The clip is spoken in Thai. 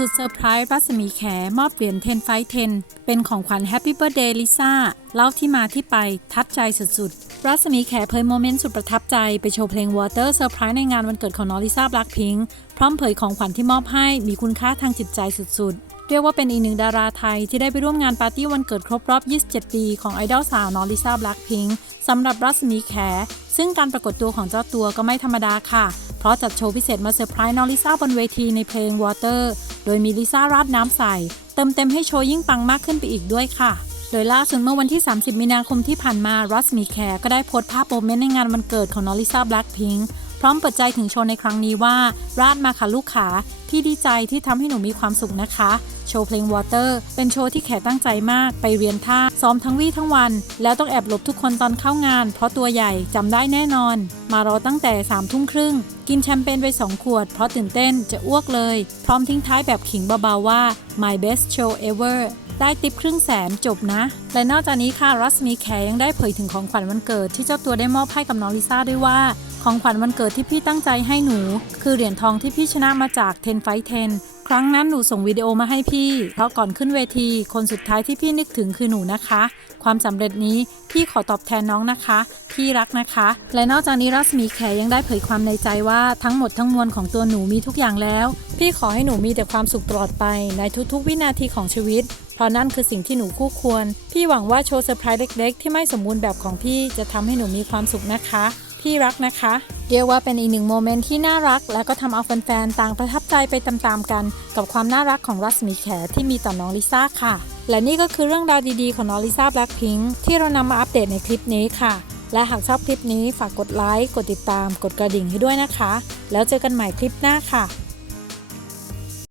สุดเซอร์ไพรส์รัศมีแขมอบเหรียญ10ไฟ10 เป็นของขวัญ Happy Birthday ลิซ่าเล่าที่มาที่ไปทัดใจสุดๆ รัศมีแขเผยโมเมนต์สุดประทับใจไปโชว์เพลง Water เซอร์ไพรส์ในงานวันเกิดของน้องลิซ่า Blackpink พร้อมเผยของขวัญที่มอบให้มีคุณค่าทางจิตใจสุดๆเรียกว่าเป็นอีกหนึ่งดาราไทยที่ได้ไปร่วมงานปาร์ตี้วันเกิดครบรอบ 27 ปีของไอดอลสาวน้องลิซ่า Blackpink สำหรับรัศมีแข ซึ่งการปรากฏตัวของเจ้าตัวก็ไม่ธรรมดาค่ะ เพราะจัดโชว์พิเศษมาเซอร์ไพรส์น้องลิซ่าบนเวทีในเพลง Water โดยมีลิซ่าราดน้ำใส่ เติมเต็มให้โชว์ยิ่งปังมากขึ้นไปอีกด้วยค่ะ โดยล่าสุดเมื่อวันที่ 30 มีนาคมที่ผ่านมารัสมีแคร์ก็ได้โพสต์ภาพโมเมนต์ในงานวันเกิดของน้องลิซ่าแบล็คพิงค์ พร้อมเปิดใจถึงโชว์ในครั้งนี้ว่า ราดมาค่ะลูกขาพี่ดีใจที่ทำให้หนูมีความสุขนะคะ โชว์เพลง Water เป็นโชว์ที่แขตั้งใจมาก ไปเรียนท่า ซ้อมทั้งวี่ทั้งวัน แล้วต้องแอบหลบทุกคนตอนเข้างาน เพราะตัวใหญ่จำได้แน่นอน มารอตั้งแต่3ามทุ่มครึ่ง กินแชมเปญไป 2 ขวด เพราะตื่นเต้นจะอ้วกเลย พร้อมทิ้งท้ายแบบขิงเบาๆว่า my best show ever ได้ติปครึ่งแสนจบนะ และนอกจากนี้ค่ะรัสมีแขยังได้เผยถึงของขวัญวันเกิดที่เจ้าตัวได้มอบให้กับน้องลิซ่าด้วยว่า ของขวัญวันเกิดที่พี่ตั้งใจให้หนู คือเหรียญทองที่พี่ชนะมาจาก10 Fight 10ครั้งนั้นหนูส่งวิดีโอมาให้พี่ เพราะก่อนขึ้นเวที คนสุดท้ายที่พี่นึกถึงคือหนูนะคะ ความสำเร็จนี้พี่ขอตอบแทนน้องนะคะพี่รักนะคะ และนอกจากนี้รัศมีแขยังได้เผยความในใจว่าทั้งหมดทั้งมวลของตัวหนูมีทุกอย่างแล้ว พี่ขอให้หนูมีแต่ความสุขตลอดไปในทุกๆ วินาทีของชีวิตเพราะนั่นคือสิ่งที่หนูคู่ควร พี่หวังว่าโชว์เซอร์ไพรส์เล็ก ๆ ที่ไม่สมบูรณ์แบบของพี่จะทำให้หนูมีความสุขนะคะ ที่รักนะคะ เรียกว่าเป็นอีกหนึ่งโมเมนต์ที่น่ารัก และก็ทำเอาแฟนๆต่างประทับใจไปตามๆกัน กับความน่ารักของรัศมีแขที่มีต่อน้องลิซ่าค่ะ และนี่ก็คือเรื่องราวดีๆของน้องลิซ่าแบล็คพิงค์ที่เรานำมาอัปเดตในคลิปนี้ค่ะ และหากชอบคลิปนี้ฝากกดไลค์กดติดตาม กดกระดิ่งให้ด้วยนะคะ แล้วเจอกันใหม่คลิปหน้าค่ะ